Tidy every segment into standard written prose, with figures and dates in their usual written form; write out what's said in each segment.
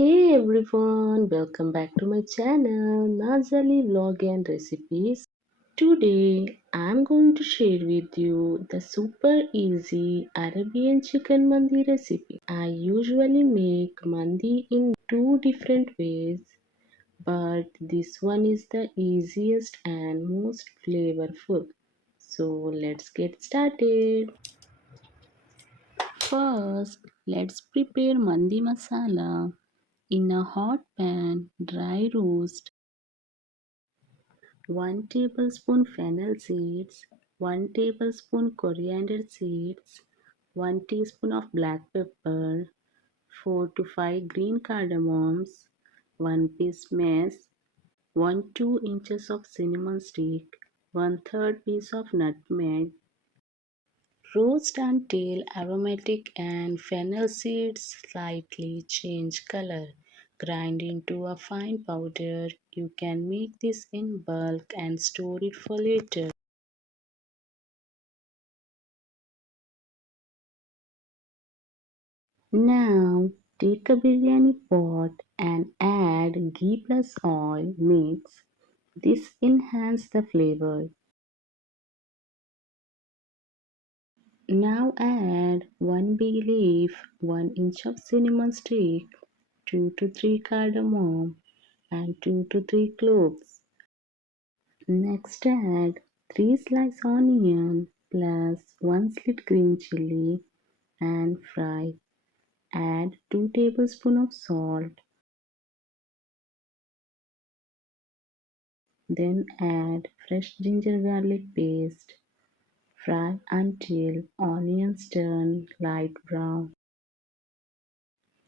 Hey everyone, welcome back to my channel Naazalivlogandrecipies. Today I'm going to share with you the super easy Arabian Chicken Mandi recipe. I usually make mandi in two different ways, but this one is the easiest and most flavorful. So let's get started. First, let's prepare mandi masala. In a hot pan, dry roast 1 tablespoon fennel seeds, 1 tablespoon coriander seeds, 1 teaspoon of black pepper, 4 to 5 green cardamoms, 1 piece mace, 1 2 inches of cinnamon stick, 1/3 piece of nutmeg. Roast until aromatic and fennel seeds slightly change color. Grind into a fine powder. You can make this in bulk and store it for later. Now take a biryani pot and add ghee plus oil. Mix. This enhances the flavor. Now add 1 bay leaf, 1 inch of cinnamon stick, 2 to 3 cardamom, and 2 to 3 cloves. Next add 3 sliced onion plus 1 slit green chili and fry. Add 2 tablespoons of salt. Then add fresh ginger garlic paste. Fry until onions turn light brown.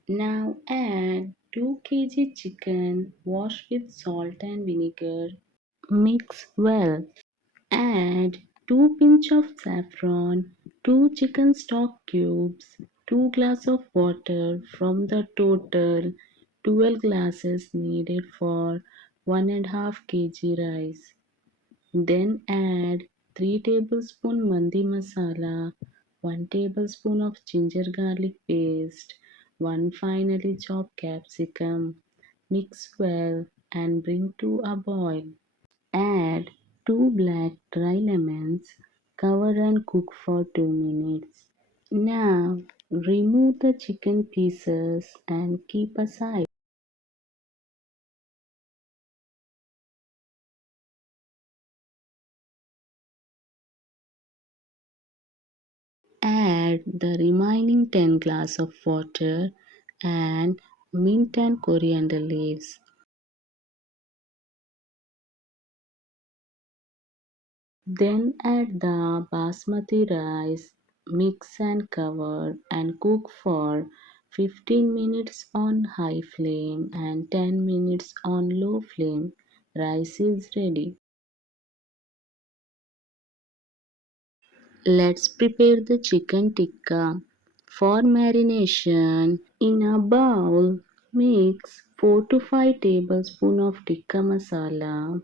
Now add 2 kg chicken washed with salt and vinegar. Mix well. Add 2 pinch of saffron, 2 chicken stock cubes, 2 glass of water from the total 12 glasses needed for 1.5 kg rice. Then add 3 tablespoon mandi masala, 1 tablespoon of ginger garlic paste, 1 finely chopped capsicum. Mix well and bring to a boil. Add 2 black dry lemons, cover and cook for 2 minutes. Now remove the chicken pieces and keep aside. Add the remaining 10 glass of water and mint and coriander leaves. Then add the basmati rice, mix and cover and cook for 15 minutes on high flame and 10 minutes on low flame. Rice is ready. Let's prepare the chicken tikka. For marination, in a bowl, mix 4 to 5 tablespoons of tikka masala,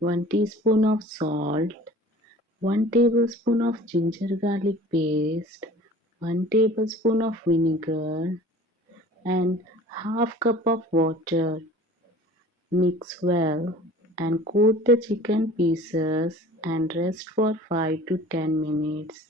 1 teaspoon of salt, 1 tablespoon of ginger garlic paste, 1 tablespoon of vinegar, and half cup of water. Mix well and coat the chicken pieces and rest for 5 to 10 minutes.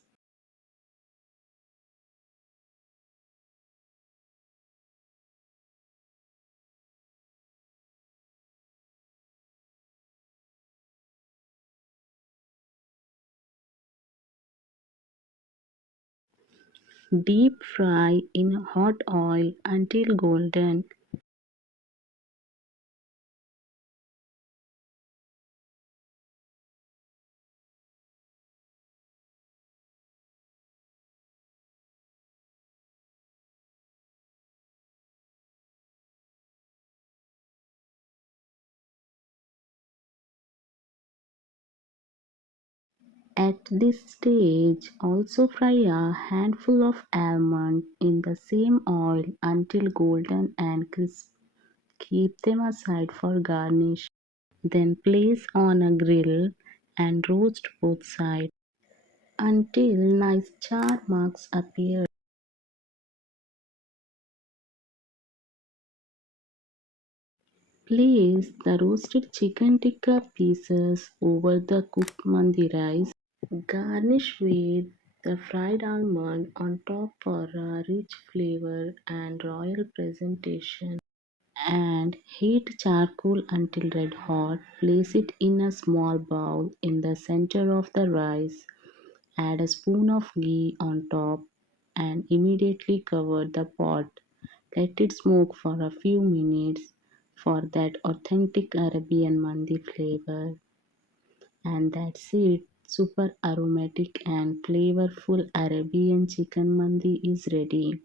Deep fry in hot oil until golden. At this stage, also fry a handful of almonds in the same oil until golden and crisp. Keep them aside for garnish. Then place on a grill and roast both sides until nice char marks appear. Place the roasted chicken tikka pieces over the cooked mandi rice. Garnish with the fried almond on top for a rich flavor and royal presentation. And heat charcoal until red hot. Place it in a small bowl in the center of the rice. Add a spoon of ghee on top and immediately cover the pot. Let it smoke for a few minutes for that authentic Arabian Mandi flavor. And that's it. Super aromatic and flavorful Arabian chicken mandi is ready.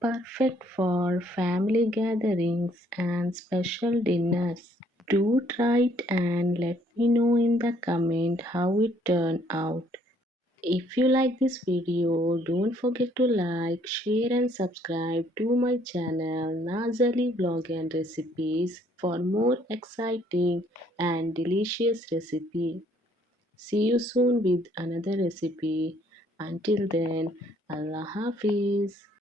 Perfect for family gatherings and special dinners. Do try it and let me know in the comment how it turned out. If you like this video, don't forget to like, share and subscribe to my channel Naazali Vlog and Recipes for more exciting and delicious recipe. See you soon with another recipe. Until then, Allah Hafiz.